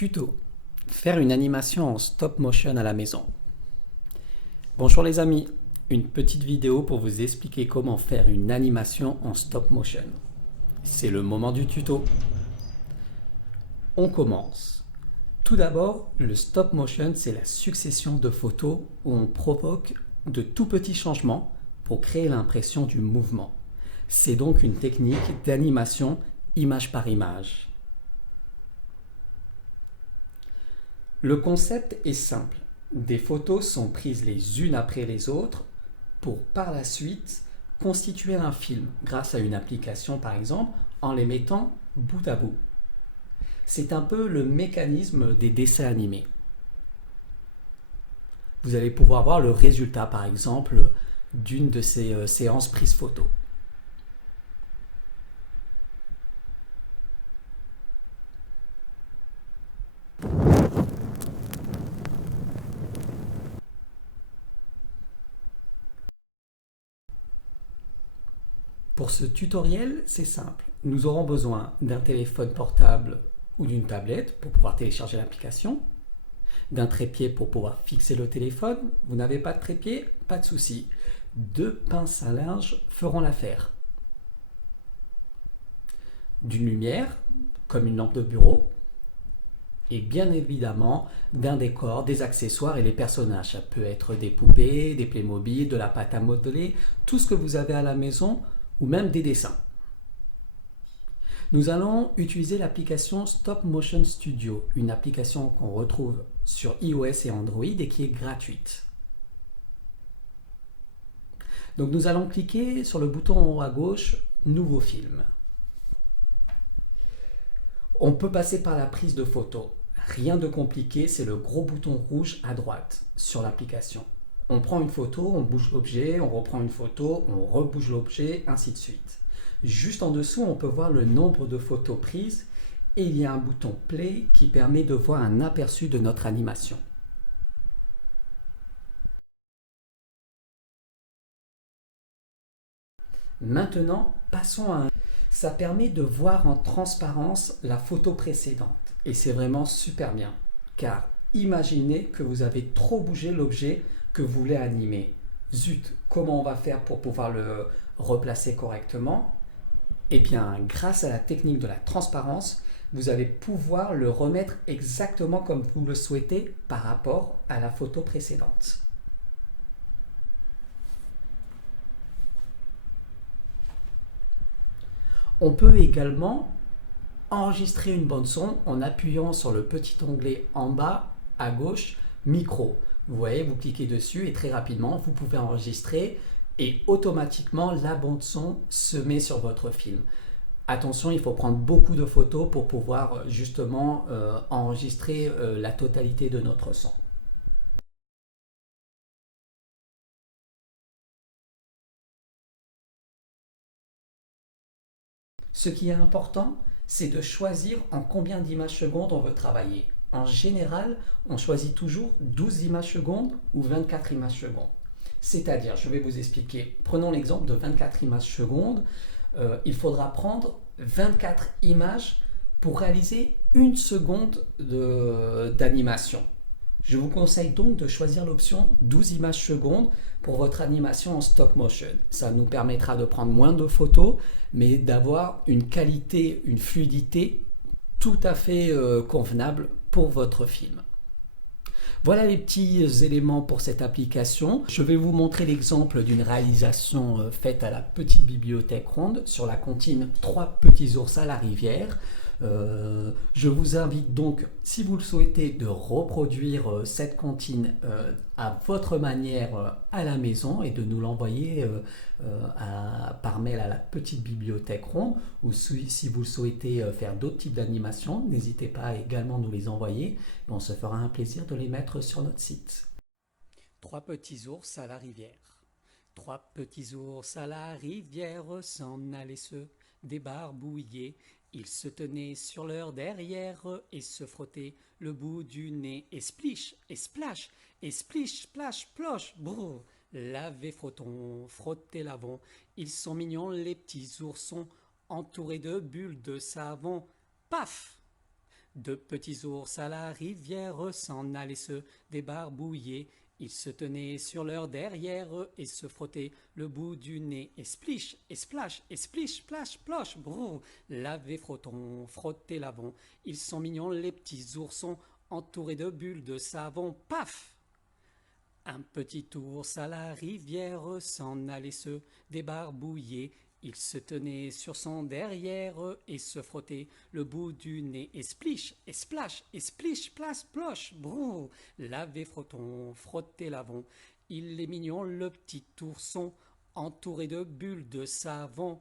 Tuto. Faire une animation en stop motion à la maison. Bonjour les amis, une petite vidéo pour vous expliquer comment faire une animation en stop motion. C'est le moment du tuto. On commence. Tout d'abord, le stop motion, c'est la succession de photos où on provoque de tout petits changements pour créer l'impression du mouvement. C'est donc une technique d'animation image par image. Le concept est simple. Des photos sont prises les unes après les autres pour par la suite constituer un film grâce à une application par exemple en les mettant bout à bout. C'est un peu le mécanisme des dessins animés. Vous allez pouvoir voir le résultat par exemple d'une de ces séances prises photo. Pour ce tutoriel, c'est simple. Nous aurons besoin d'un téléphone portable ou d'une tablette pour pouvoir télécharger l'application, d'un trépied pour pouvoir fixer le téléphone. Vous n'avez pas de trépied? Pas de souci. 2 pinces à linge feront l'affaire. D'une lumière, comme une lampe de bureau, et bien évidemment d'un décor, des accessoires et les personnages. Ça peut être des poupées, des Playmobil, de la pâte à modeler, tout ce que vous avez à la maison ou même des dessins. Nous allons utiliser l'application Stop Motion Studio, une application qu'on retrouve sur iOS et Android et qui est gratuite. Donc nous allons cliquer sur le bouton en haut à gauche, Nouveau film. On peut passer par la prise de photo. Rien de compliqué, c'est le gros bouton rouge à droite sur l'application. On prend une photo, on bouge l'objet, on reprend une photo, on rebouge l'objet, ainsi de suite. Juste en dessous, on peut voir le nombre de photos prises et il y a un bouton Play qui permet de voir un aperçu de notre animation. Maintenant, passons à un... Ça permet de voir en transparence la photo précédente et c'est vraiment super bien car imaginez que vous avez trop bougé l'objet que vous voulez animer. Zut, comment on va faire pour pouvoir le replacer correctement? Eh bien, grâce à la technique de la transparence, vous allez pouvoir le remettre exactement comme vous le souhaitez par rapport à la photo précédente. On peut également enregistrer une bande son en appuyant sur le petit onglet en bas à gauche, micro. Vous voyez, vous cliquez dessus et très rapidement, vous pouvez enregistrer et automatiquement la bande son se met sur votre film. Attention, il faut prendre beaucoup de photos pour pouvoir justement enregistrer la totalité de notre son. Ce qui est important, c'est de choisir en combien d'images secondes on veut travailler. En général, on choisit toujours 12 images secondes ou 24 images secondes. C'est-à-dire, je vais vous expliquer, prenons l'exemple de 24 images secondes, il faudra prendre 24 images pour réaliser une seconde d'animation. Je vous conseille donc de choisir l'option 12 images secondes pour votre animation en stop motion. Ça nous permettra de prendre moins de photos, mais d'avoir une qualité, une fluidité tout à fait convenable pour votre film. Voilà les petits éléments pour cette application. Je vais vous montrer l'exemple d'une réalisation faite à la petite bibliothèque ronde sur la comptine 3 petits ours à la rivière. Je vous invite donc, si vous le souhaitez, de reproduire cette comptine à votre manière à la maison et de nous l'envoyer par mail à la petite bibliothèque ronde, ou si vous souhaitez faire d'autres types d'animations, n'hésitez pas à également nous les envoyer et on se fera un plaisir de les mettre sur notre site. 3 petits ours à la rivière. 3 petits ours à la rivière s'en allaient se débarbouiller. Ils se tenaient sur leur derrière et se frottaient le bout du nez. Et splish, et splash, et splish, splash, ploche, brrr. Lavez, frottons, frottez, lavons. Ils sont mignons, les petits oursons, entourés de bulles de savon. Paf! Deux petits ours à la rivière s'en allaient se débarbouiller. Ils se tenaient sur leur derrière et se frottaient le bout du nez. Et splish, et splash, et splish, splash, ploche, brrr. Lavez, frottons, frottez, lavons. Ils sont mignons les petits oursons, entourés de bulles de savon. Paf! Un petit ours à la rivière s'en allait se débarbouiller. Il se tenait sur son derrière et se frottait le bout du nez. Et splish, et splash, et splish, splash, ploche, brrr. Lavez, frottons, frottez, lavons. Il est mignon le petit ourson, entouré de bulles de savon.